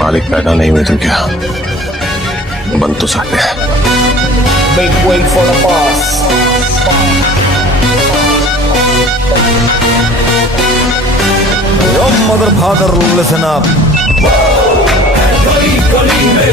मालिक पैदा नहीं हुए तो क्या बन तो सकते हैं। Make way for the boss. Your mother, father, listen up. गली गली में